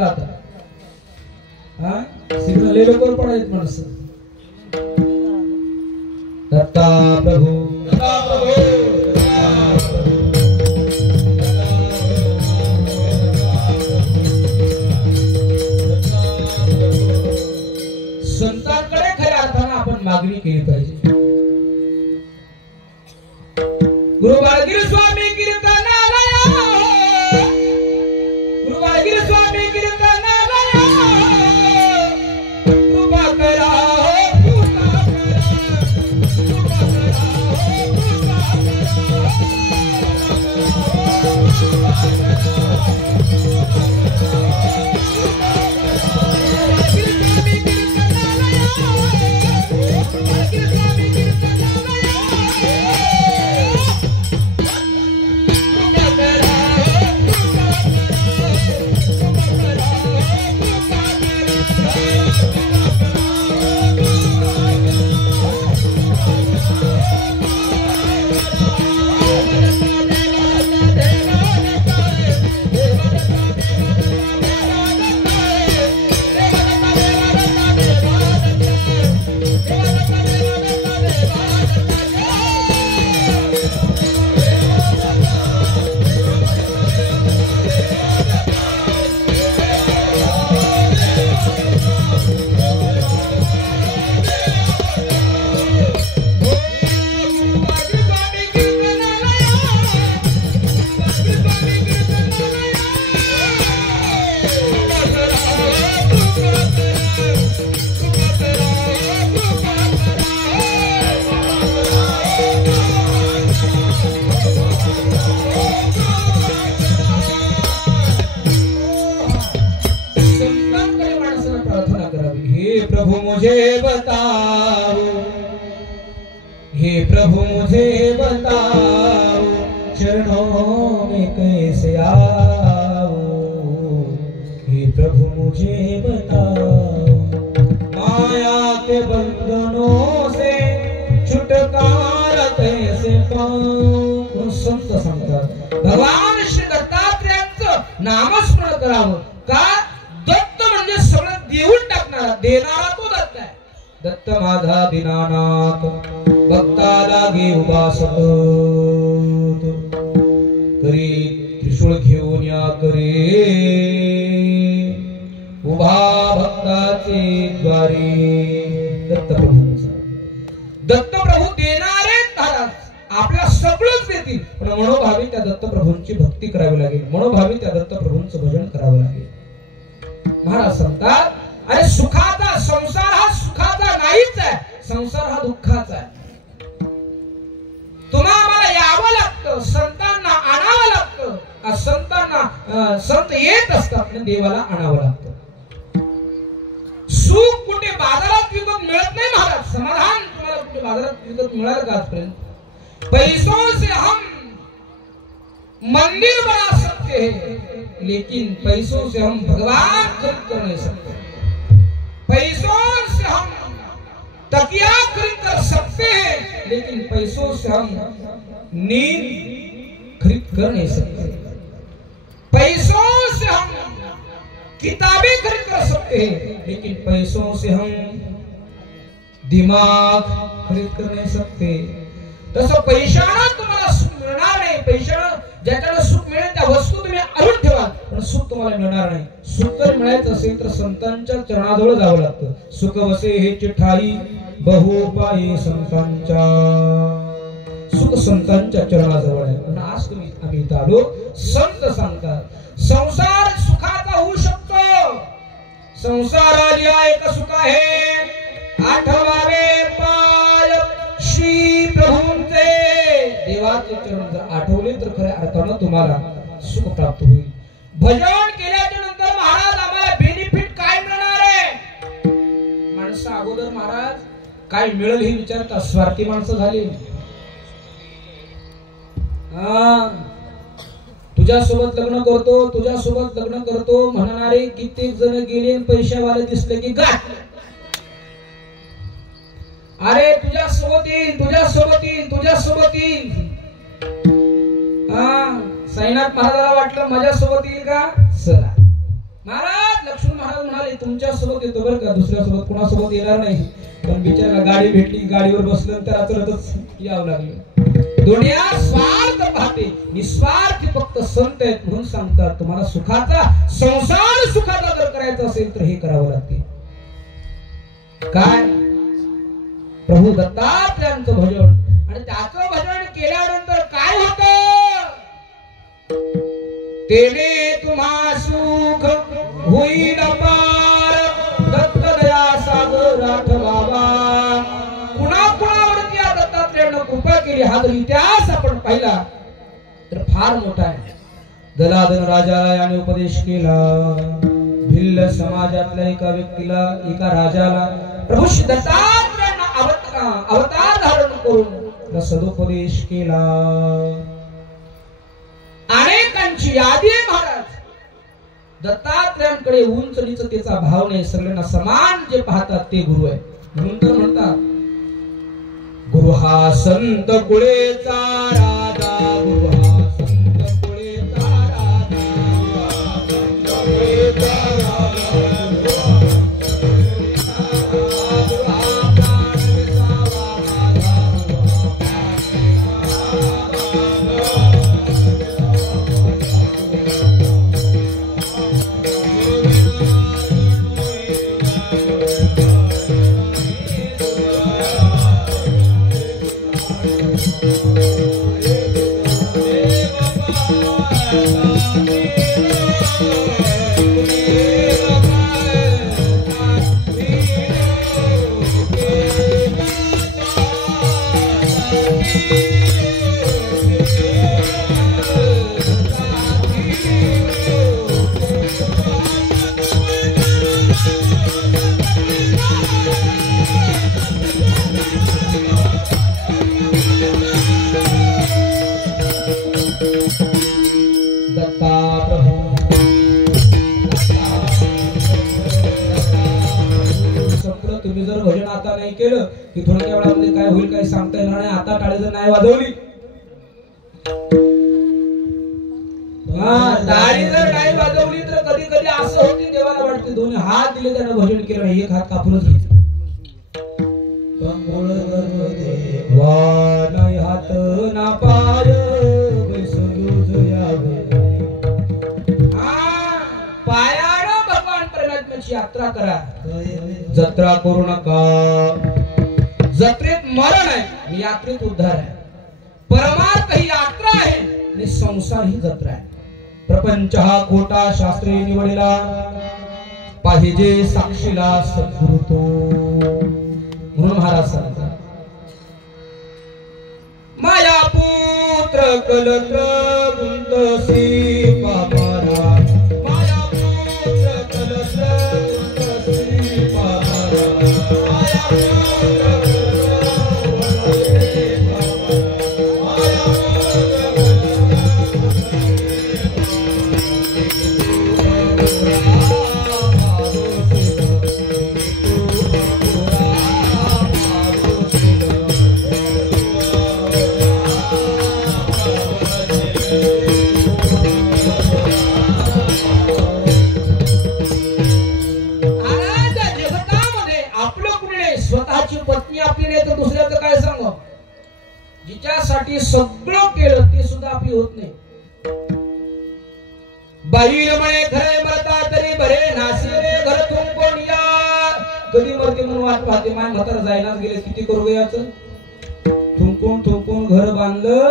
म्हटलं आता सिग्नल लवकर पडायत माणसं. दत्ता प्रभू दत्ता प्रभू संतांकडे खऱ्या अर्थानं आपण मागणी केली पाहिजे. गुरु बाळगिरी स्वामी कीर्तनालया, गुरु बाळगिरी स्वामी कीर्तनालया, कृपा करा कृपा प्रभु मुझे बताओ, हे प्रभु मुझे बताओ, चरणों में कैसे आओ, हे प्रभु मुझे बताओ, माया के बंधनों से छुटकारा कैसे पाऊं. संत सांगतात भगवान श्री दत्तात्रेयांचं नामस्मरण करावं. का? दत्त म्हणजे सगळं देऊन टाकणारा, देणारा तो दत्त आहे. दत्त माझा दीनानाथ भक्ता लागे उपासक, करी त्रिशूळ घेऊन या करे उभा भक्ताचे द्वारे. दत्त प्रभू देणारे आपल्या सगळंच देतील, पण मनोभावी त्या दत्त प्रभूंची भक्ती करावी लागेल, मनोभावी त्या दत्त प्रभूंचं भजन करावं लागेल. महाराज सांगतात, अरे सुखाचा संसार हा सुखाचा नाहीच आहे, संसार हा दुःखाचा आहे. तुम्हाला यावं लागतं, संतांना आणावं लागतं, संतांना संत येत असतात, देवाला आणावं लागतं. सुख कुठे बाजारात विकत मिळत नाही महाराज, समाधान तुम्हाला कुठे बाजारात विकत मिळालं का आजपर्यंत? पैसों से हम मंदिर बना सकते हैं, लेकिन पैसों से हम भगवान खरीद कर नहीं सकते. पैसों से हम तकिया खरीद कर सकते हैं, लेकिन पैसों से हम नींद खरीद कर नहीं सकते. पैसों से हम किताबें खरीद कर सकते हैं, लेकिन पैसों से हम दिमाग खरीद कर नहीं सकते. तसं पैशानं तुम्हाला सुख मिळणार नाही. पैशानं ज्याच्याला सुख मिळेल त्या वस्तू तुम्ही आणून ठेवा, पण सुख तुम्हाला मिळणार नाही. सुख जर मिळायचं असेल तर संतांच्या चरणाजवळ जावं लागतं. सुख वसे हे चिठाई बहु पायी संतांच्या, सुख संतांच्या चरणाजवळ आहे. पण आज आम्ही इथं आलो, संत सांगतात संसार सुखाचा होऊ शकतो. संसाराला एक सुख आहे, आठवावे पाय श्री प्रभूंचे. देवाचे चरण जर आठवले तर खऱ्या अर्थानं तुम्हाला सुख प्राप्त होईल. भजन केल्याच्या नंतर महाराज आम्हाला बेनिफिट काय मिळणार आहे? माणसं अगोदर महाराज काय मिळेल हे विचारतात, स्वार्थी माणसं झाली. तुझ्यासोबत लग्न करतो, तुझ्यासोबत लग्न करतो म्हणणारे कित्येक जण गेले, पैशावाले दिसले की गा, अरे तुझ्यासोबत येईल, तुझ्यासोबत येईल, तुझ्यासोबत येईल. साईनाथ महाराजाला वाटलं माझ्यासोबत येईल का? चला महाराज तुमच्यासोबत येतो बरं का, दुसऱ्यासोबत कुणासोबत येणार नाही. पण बिचारा गाडी भेटली, गाडीवर बसलं तर आचरतच यावं लागलं. दुनिया स्वार्थ पाहते, निस्वार्थी फक्त संत आहेत म्हणून सांगतात तुम्हाला सुखाचा संसार सुखाचा जर करायचा असेल तर हे करावं लागते. काय? प्रभू दत्तात्रयांचं भजन. आणि त्याचं भजन केल्यानंतर काय होतं? तेने तुम्हा सुख होईल अपार, दत्त दया सागरात बाबा. कुणाकुणावरती या दत्तात्रयानं कृपा केली हा जर इतिहास आपण पाहिला तर फार मोठा आहे. दलादन राजाला याने उपदेश केला. भिल्ल समाजातल्या एका व्यक्तीला, एका राजाला प्रभू श्री दत्तात्रयांना अवतार धारण करून सदुपदेश केला. अनेकांची यादी महाराज. दत्तात्रयांकडे उंच नीचतेचा भाव नाही, सगळ्यांना समान जे पाहतात ते गुरु आहे. म्हणून तर म्हणतात गुरु हा संत कुळेचा राजा, गुरु हा संत कुळेचा राजा, संत कुळेचा राजा. तुम्ही जर भजन आता नाही केलं की थोड्या वेळामध्ये काय होईल काही सांगता येणार नाही. आता टाळी जर नाही वाजवली, टाळी जर नाही वाजवली तर कधी कधी असं होते देवाला वाटते दोन्ही हात दिले त्यानं भजन केलं नाही, एक हात कापूनच घेतला. नाही हात ना पाय पायानं भगवान परमात्म्याची यात्रा करा. जत्रा करू नका. जत्रेत मरण आहे, यात्रेत उद्धार आहे. परमार्थ ही यात्रा आहे आणि संसार ही जत्रा आहे. प्रपंच हा खोटा शास्त्री निवडला, पाहिजे साक्षीला सद्गुरु तो. म्हणून महाराज सांगतात माया पुत्र कलत्र गुंतसी पापारा, माया पुत्र कलत्र गुंतसी पापारा, माया पुत्र पत्नी आपली नाही तर दुसऱ्याचं काय सांगू. जिच्यासाठी सगळं केलं ते सुद्धा आपली होत नाही. बाई म्हणे खरे मरता तरी बरे नासे रे घर कोण या. कधी मरते म्हणून वाट पाहते. माय म्हातारा जायलाच गेले, किती करू याच. थुंकून घर बांधलं,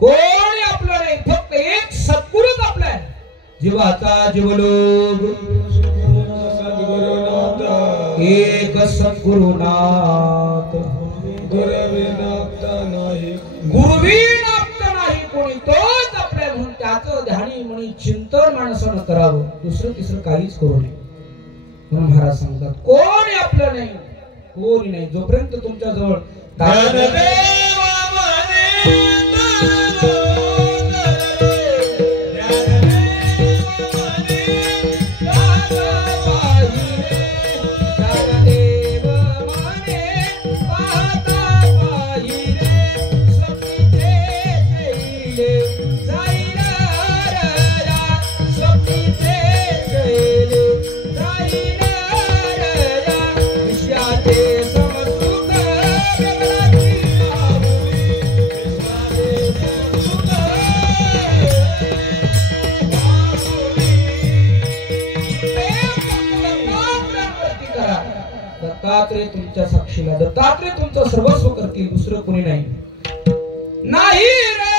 कोणी आपलं नाही, फक्त एक सद्गुरूच आपला आहे. जीवाचा जीवलोग एक सद्गुरुनाथ, गुरुविनाप्त नाही कोणी, तोच आपल्या. म्हणून त्याचं ध्यानी म्हणी चिंतन माणसानं करावं, दुसरं तिसरं काहीच करू नये. म्हणून महाराज सांगतात कोणी आपलं नाही, कोणी नाही. जोपर्यंत तुमच्या जवळ दत्तात्रय तुमच्या साक्षीला, दत्तात्रय तुमचं सर्वस्व करतील, दुसरं कोणी नाही. नाही रे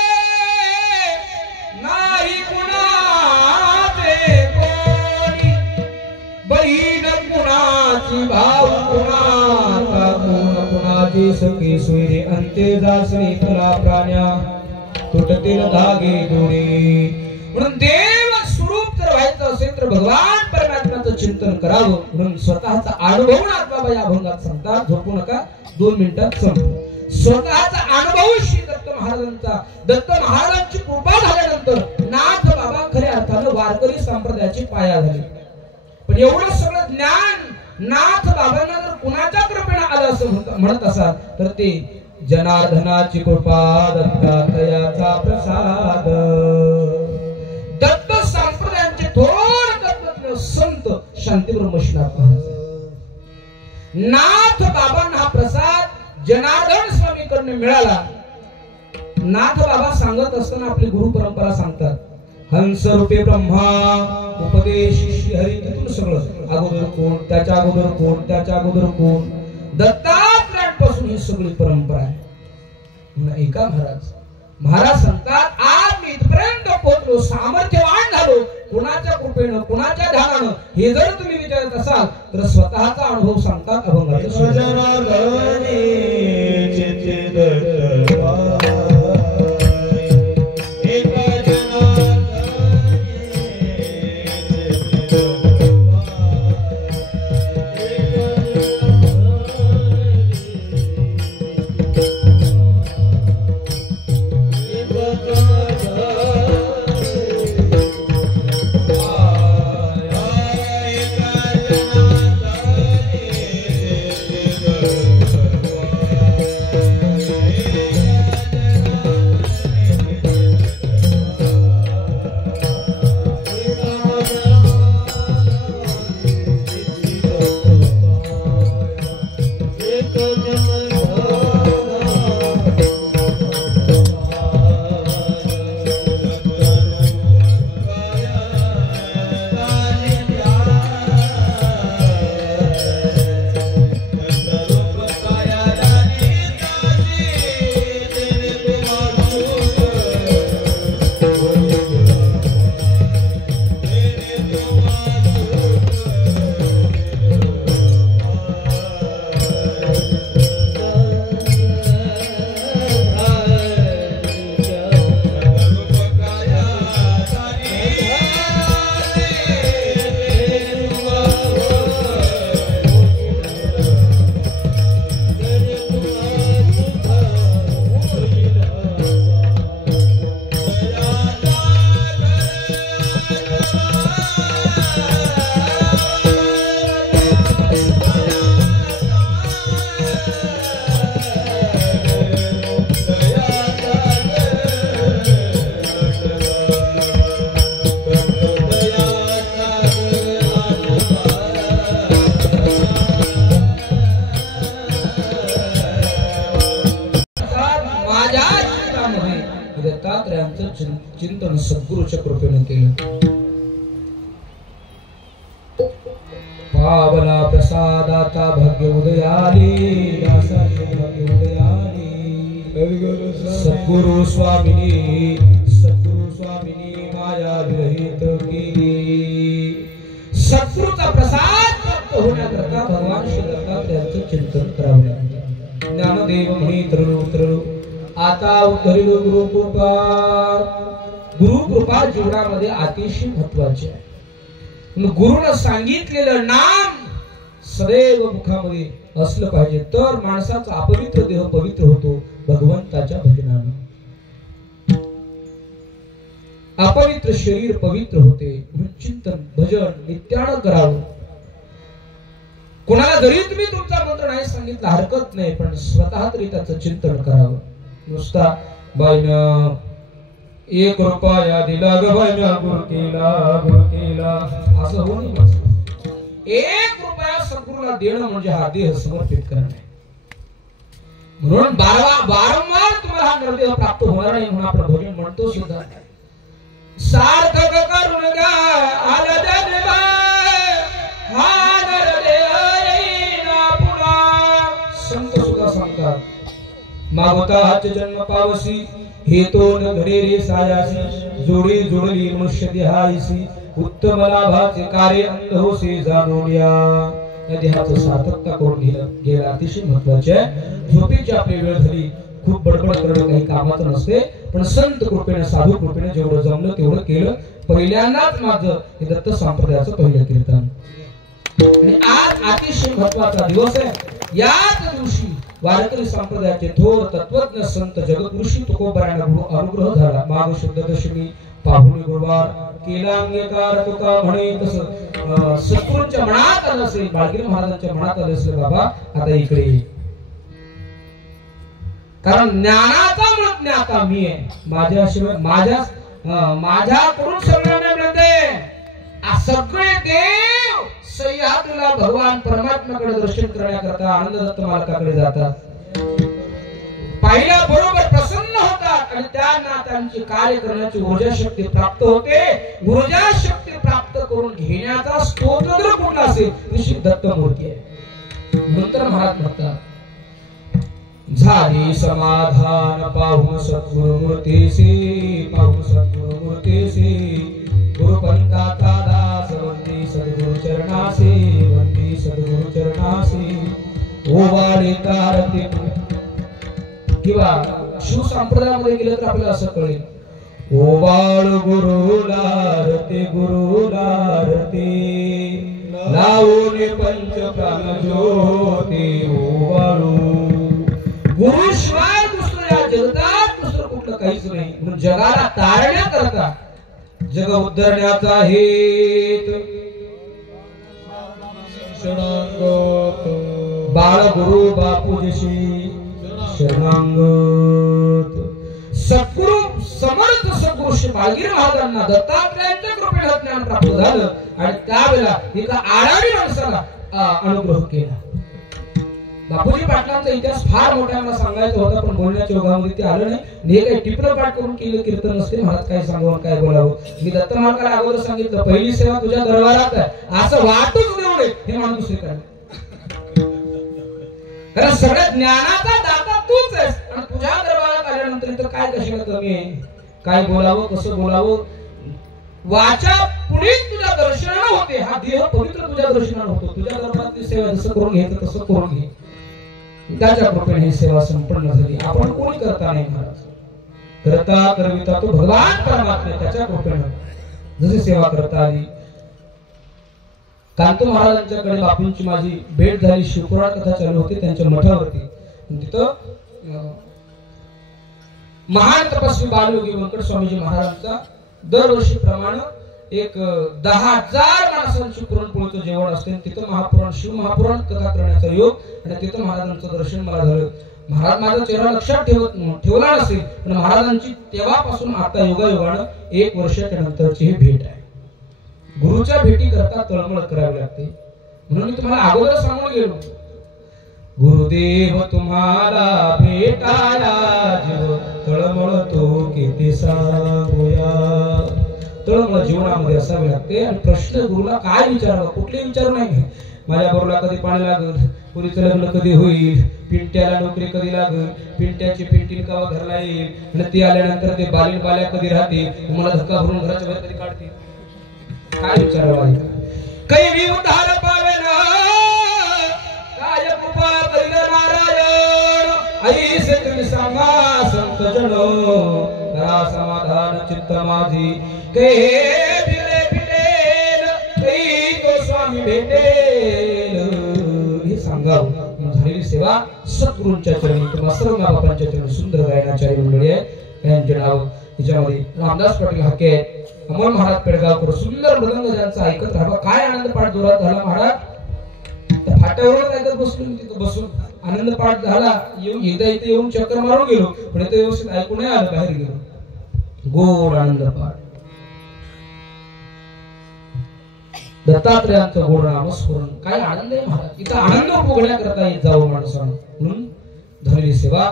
नाही कुणाचे कोणी, बहीण कुणाची भाऊ कुणाचा कोण, कुणाची सखी सोयरे अंते जासरी तुला प्राण्या तुटतील धागे जोडे. म्हणून देव स्वरूप जर व्हायचं असेल तर भगवान परमात्म्याचं चिंतन करावं. म्हणून स्वतःचा अनुभव नाथबाबा या अभंगात सांगतात. झोपू नका, 2 मिनिटात संपलं. स्वतःचा अनुभव श्री दत्त महाराजांचा, दत्त महाराजांची कृपा झाल्यानंतर नाथ बाबा खऱ्या अर्थानं वारकरी संप्रदायाची पाया झाली. पण एवढं सगळं ज्ञान नाथ बाबांना जर कुणाच्या कृपेने आलं असं म्हणत असाल तर ते जनार्दनाची कृपा, दत्तात्रयाचा प्रसाद. दत्त संप्रदायांचे थोर तत्वज्ञ संत शांतीब्रह्म श्रीनाथ महाराज, नाथ बाबांना हा प्रसाद जनार्दन स्वामीकडून मिळाला. नाथ बाबा सांगत असताना आपली गुरु परंपरा सांगतात, हंस रूपे ब्रह्मा उपदेश श्री हरी. तिथून सगळं अगोदर कोण, त्याच्या अगोदर कोण, त्याच्या अगोदर कोण, दत्तात्रयांपासून ही सगळी परंपरा आहे. ऐका महाराज सांगतात, आज मी इथपर्यंत पोहोचलो, सामर्थ्यवान झालो कुणाच्या कृपेनं, कुणाच्या ध्यानानं, हे जर तुम्ही विचारत असाल तर स्वतःचा अनुभव सांगतात अभंगात. चिंतन सद्गुरूच्या कृपेने केलं. पावना प्रसादाचा भाग्य उदयाली, भाग्य उदयाली. सद्गुरु स्वामिनी माया विरहित केली. सद्गुरूचा प्रसाद प्राप्त होण्याकरता भगवान श्री दत्तात्रयाचं चिंतन करावे. ज्ञानदेव म्हणे तरु आता उतरिलो गुरुकृपा. गुरुकृपा जीवनामध्ये अतिशय महत्वाची आहे. गुरुनं सांगितलेलं नाम सदैव मुखामध्ये असलं पाहिजे, तर माणसाचा अपवित्र देह पवित्र होतो भगवंताच्या भजनाने. अपवित्र शरीर पवित्र होते. म्हणून चिंतन भजन नित्यानं करावं. कोणाला जरी तुम्ही तुमचा मंत्र नाही सांगितला हरकत नाही, पण स्वतः तरी त्याचं चिंतन करावं. नुसता बाईनं 1 रुपया दिला ग बाईनं गुरु केला असं होऊ नये. 1 रुपया सद्गुरूला देणं म्हणजे हा देह समर्पित करणे. म्हणून वारंवार तुम्हाला हा निर्देह प्राप्त होणार नाही म्हणून आपण भजन म्हणतो सुद्धा. सार्थक करून घ्या आला देवा हा निर्देह मागोताच जन्म पावसी हे तो न घडे रे सायासी जोडी जोडली मनुष्य देहायसी उत्तम लाभाचे कार्य अंध होसे जाणून या देहाचं सार्थकता करून गेलं अतिशय महत्वाचे आहे. झोपेची आपली वेळ झाली. खूप बडबड करणं काही कामाचं नसते, पण संत कृपेने साधू कृपेने जेवढं जमलं तेवढं केलं. पहिल्यांदाच माझं हे दत्त संप्रदायाचं पहिलं कीर्तन आणि आज अतिशय महत्वाचा दिवस आहे. याच दिवशी वारकरी संप्रदायाचे थोर तत्वज्ञ संत जगद्गुरू तुकोबारायांना अनुग्रह झाला. माघ शुद्ध दशमी पाहुणी गुरुवार केला अंगीकार तुका म्हणे तसं सद्गुरूंच्या मनात आलं असेल, बाळगिरी महाराजांच्या मनात आलं असेल बाबा आता इकडे ये. कारण ज्ञानाचा मूळ ज्ञाता मी आहे. माझ्याशिवाय माझ्याकडून सगळ्यांना मिळते. सगळे देव सह्याद्रीला भगवान परमात्म्याकडे दर्शन करण्याकरता आनंद दत्त मालकाकडे जातात. पाहिल्या बरोबर प्रसन्न होतात आणि त्यांना त्यांची कार्य करण्याची ऊर्जा शक्ती प्राप्त होते. ऊर्जा शक्ती प्राप्त करून घेण्याचा स्तोत्र जर कुठला असेल तर श्री दत्तमूर्ती आहे. नंतर महाराज म्हणतात झाली समाधान पाहून सद्गुरुमूर्तीसी पाहून सद्गुरुमूर्तीसी गुरुपंथाचा दास वंदी सद्गुरु चरणासी वंदी सद्गुरु चरणासी ओवाळी कारते. किंवा शिव संप्रदायामध्ये गेलं तर आपल्याला असं कळेल ओवाळ गुरुला रते लावून पंच प्राण ज्योती ओवाळू. गुरुशिवाय दुसरं या जगतात दुसरं कुठलं काहीच नाही. म्हणून जगाला तारण्याकरता जग उद्धरण्याचा हेत बाळ गुरु बापूजीशी शरणांगत. सद्गुरु समर्थ सद्गुरू श्री बाळगिरी महाराजांना दत्तात्रयाच्या कृपेने ज्ञान प्राप्त झालं आणि त्यावेळेला एका आडावी माणसाला अनुग्रह केला. बापूजी पाटलांचा इतिहास फार मोठा मला सांगायचा होता, पण बोलण्याच्या योगामध्ये ते आलं नाही. हे काही टिपलं पाठ करून केलं कीर्तन नसते. महाराज काय सांगावं काय बोलावं. मी दत्त मालकाला अगोदर सांगितलं पहिली सेवा तुझ्या दरबारात आहे असं वाटूच देऊ नये हे माणूस स्वीकारले. कारण सगळ्या ज्ञानाचा दाता तूच आहेस आणि तुझ्या दरबारात आल्यानंतर इथं काय कशाला कमी आहे. काय बोलावं कसं बोलावं. वाचा पुढे तुझ्या दर्शनानं होते. हा देह पवित्र तुझ्या दर्शनानं होतो. तुझ्या दरबारातली सेवा जसं करून घ्यायचं तसं करून घे. त्याच्या कृपेने ही सेवा संपन्न झाली. आपण कोणी करता नाही महाराज. करता करविता तो भगवान परमात्मा त्याच्या कृपेने जशी सेवा करता आली. कांत महाराजांच्याकडे बापूंची माझी भेट झाली. शिवपुराण कथा चालू होती त्यांच्या मठावरती. तिथं महान तपस्वी बालयोगी व्यंकट स्वामीजी महाराजांचा दरवर्षीप्रमाणे एक 10,000 माणसांची पुरणपोळीचं जेवण असते. तिथं महापुराण शिव महापुराण कथा करण्याचा योग आणि तिथं महाराजांचं दर्शन मला झालं. महाराज माझा चेहरा लक्षात ठेवला नसेल, पण महाराजांची तेव्हापासून आता योगायोगानं 1 वर्षाच्या नंतरची ही भेट आहे. गुरुच्या भेटी करता तळमळ करावी लागते. म्हणून मी तुम्हाला अगोदर सांगून गेलो गुरुदेव तुम्हाला भेटायला जीव तळमळतो किती सांगूया. तळमळ जीवनामध्ये असावी लागते. आणि प्रश्न गुरुला काय विचारावा कुठले विचारू नाही. माझ्या बरोला कधी पाणी लागल, पुरीचं लग्न कधी होईल, पिंट्याला नोकरी कधी लागल, पिंट्याची पिंटीन कवा घरला येईल, आणि ती आल्यानंतर ते बालीन बाल्या कधी राहते, मला धक्का भरून घराच्या बाहेर कधी काढते. काय विचारावं. काही मी उद्धार पावेना काय कृपा करील नारायण ऐसे तुम्ही सांगा संत जन करा समाधान चित्त माझी. काही फिरे फिरेल काही तो स्वामी भेटेल हे सांगावं. झालेली सेवा सद्गुरूंच्या चरणी किंवा सर्व बापांच्या चरणी सुंदर गायनाचार्य मंडळी आहे. यांचे नाव त्याच्यामध्ये रामदास पाटील हाके, अमोल महाराज पेडगावकर, सुंदर मृदंग ज्यांचा ऐकत राहावा. काय आनंद पाठ जोरात झाला महाराज. फाट्यावरच ऐकत बसलो मी तिथं बसून. आनंद पाठ झाला. इथे येऊन चक्कर मारून गेलो, पण इथे व्यवस्थित ऐकून नाही आलं. बाहेर गेलो. गोड आनंद पाठ. दत्तात्रयांचं गोड नामस्मरण. काय आनंद आहे महाराज. इथं आनंद उपभोगण्याकरता येत जावं माणसानं. म्हणून झालेली सेवा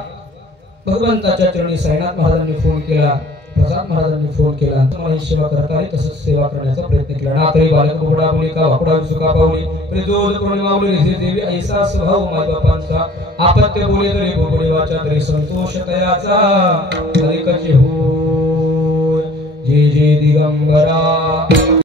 भगवंताच्या चरणी साईनाथ महाराजांनी फोन केला. प्रसाद महाराजांनी फोन केला, तुम्हाला ही सेवा करता आली, तसंच सेवा करण्याचा प्रयत्न केला ना. तरी बालक बोबडा बोली का वाकडा विसुका पावली तरी जोज कोणी मावली रे देवी ऐसा स्वभाव माझ्या बापांचा. आपत्य बोले तरी बोबडी वाचा तरी संतोष तयाचा. अधिकचे हो जे जे दिगंबरा.